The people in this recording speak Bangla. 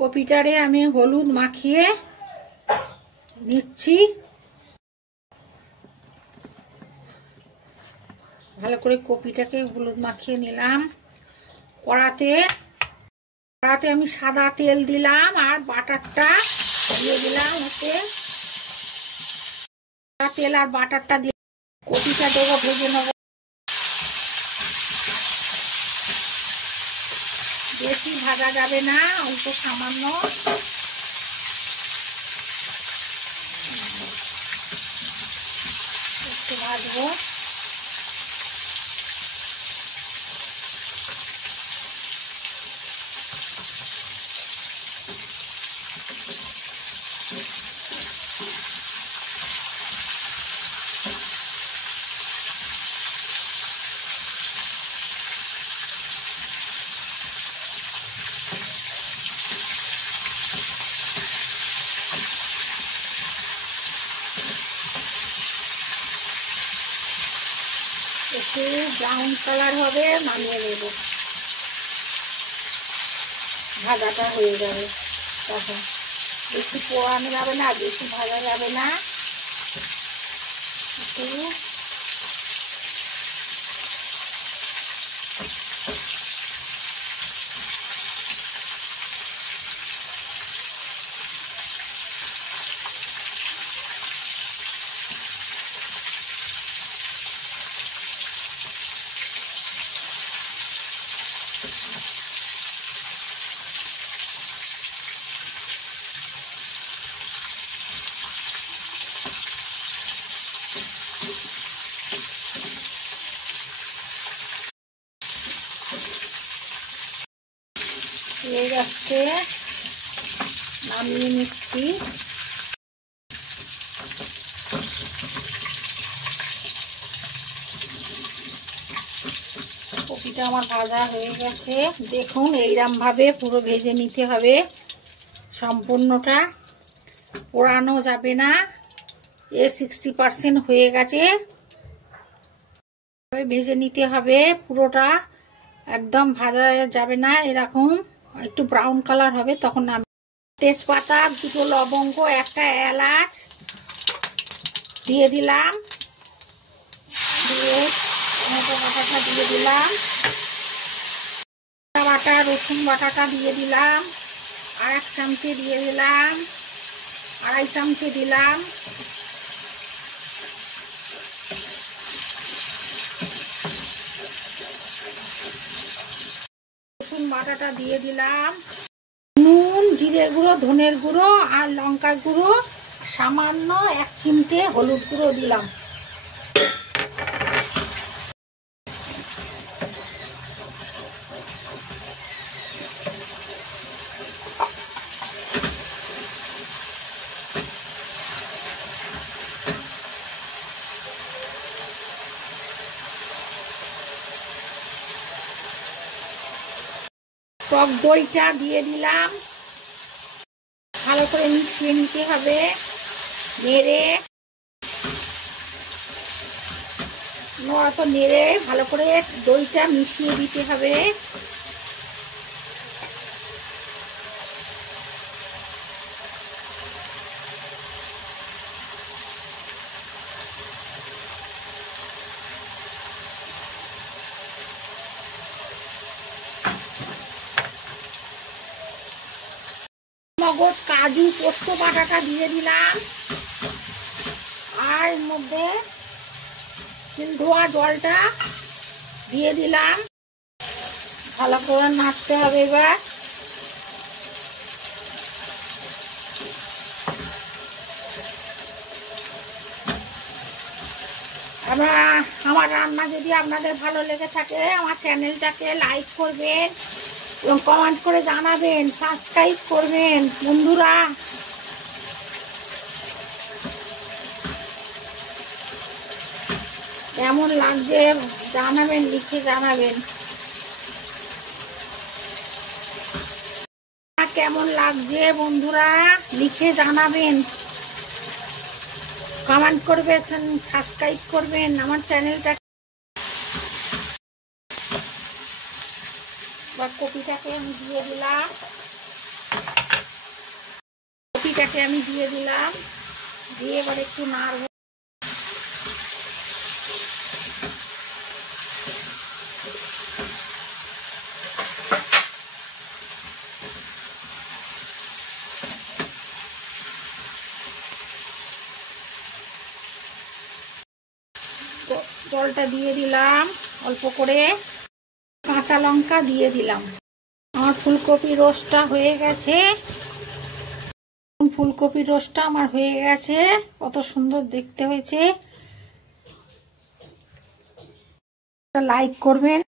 কপিটারে আমি হলুদ মাখিয়ে নিচ্ছি। ভালো করে কপিটাকে হলুদ মাখিয়ে নিলাম। কড়াতে আমি সাদা তেল দিলাম আর বাটারটা দিয়ে দিলাম। ওতে তেল আর বাটারটা দিয়ে কপিটা দেবো, ভেজে নেব। বেশি ভাজা যাবে না, অল্প সামান্য একটু ভাজবো। একটু ব্রাউন কালার হবে, নামিয়ে দেবো। ভাজাটা হয়ে যাবে তখন। বেশি পোড়ানো যাবে না, বেশি ভাজা যাবে না। একটু হয়ে যাচ্ছে, নামিয়ে নিচ্ছি। কপিটা আমার ভাজা হয়ে গেছে। দেখুন এইরকম ভাবে পুরো ভেজে নিতে হবে, সম্পূর্ণটা পোড়ানো যাবে না। 60% হয়ে গেছে, ভেজে নিতে হবে পুরোটা, একদম ভাজা যাবে না। এরকম একটু ব্রাউন কালার হবে তখন আমি তেজপাতা, 2টো লবঙ্গ, 1টা এলাচ দিয়ে দিলাম। দিয়ে টমেটো বাটাটা দিয়ে দিলাম, বাটা রসুন বাটাটা দিয়ে দিলাম, আর 1 চামচি দিয়ে দিলাম, 2.5 চামচি দিলাম। রসুন বাটাটা দিয়ে দিলাম। নুন, জিরে গুঁড়ো, ধনের গুঁড়ো আর লঙ্কার গুঁড়ো, সামান্য 1 চিমটে হলুদ গুঁড়ো দিলাম। টক দইটা দিয়ে দিলাম। ভালো করে মিশিয়ে নিতে হবে, নেড়ে ভালো করে দইটা মিশিয়ে দিতে হবে। মগজ, কাজু, পোস্ত বাটাটা দিয়ে দিলাম। আর এর মধ্যে তিল ধোয়া জলটা দিয়ে দিলাম। ভালো করে নাড়তে হবে। এবার আমার রান্না যদি আপনাদের ভালো লেগে থাকে, আমার চ্যানেলটাকে লাইক করবেন এবং কমেন্ট করে জানাবেন, সাবস্ক্রাইব করবেন বন্ধুরা। কেমন লাগছে জানাবেন, লিখে জানাবেন। কেমন লাগছে বন্ধুরা লিখে জানাবেন, কমেন্ট করবেন, সাবস্ক্রাইব করবেন আমার চ্যানেলটা। কপিটাকে আমি দিয়ে দিলাম। ফুলকপিটাকে আমি দিয়ে দিলাম, দিয়ে এবার একটু নাড়ব। জলটা দিয়ে দিলাম অল্প করে, কাঁচা লঙ্কা দিয়ে দিলাম। আমার ফুলকপি রোস্টটা হয়ে গেছে। ফুলকপি রোস্টটা আমার হয়ে গেছে, কত সুন্দর দেখতে হয়েছে। লাইক করবেন।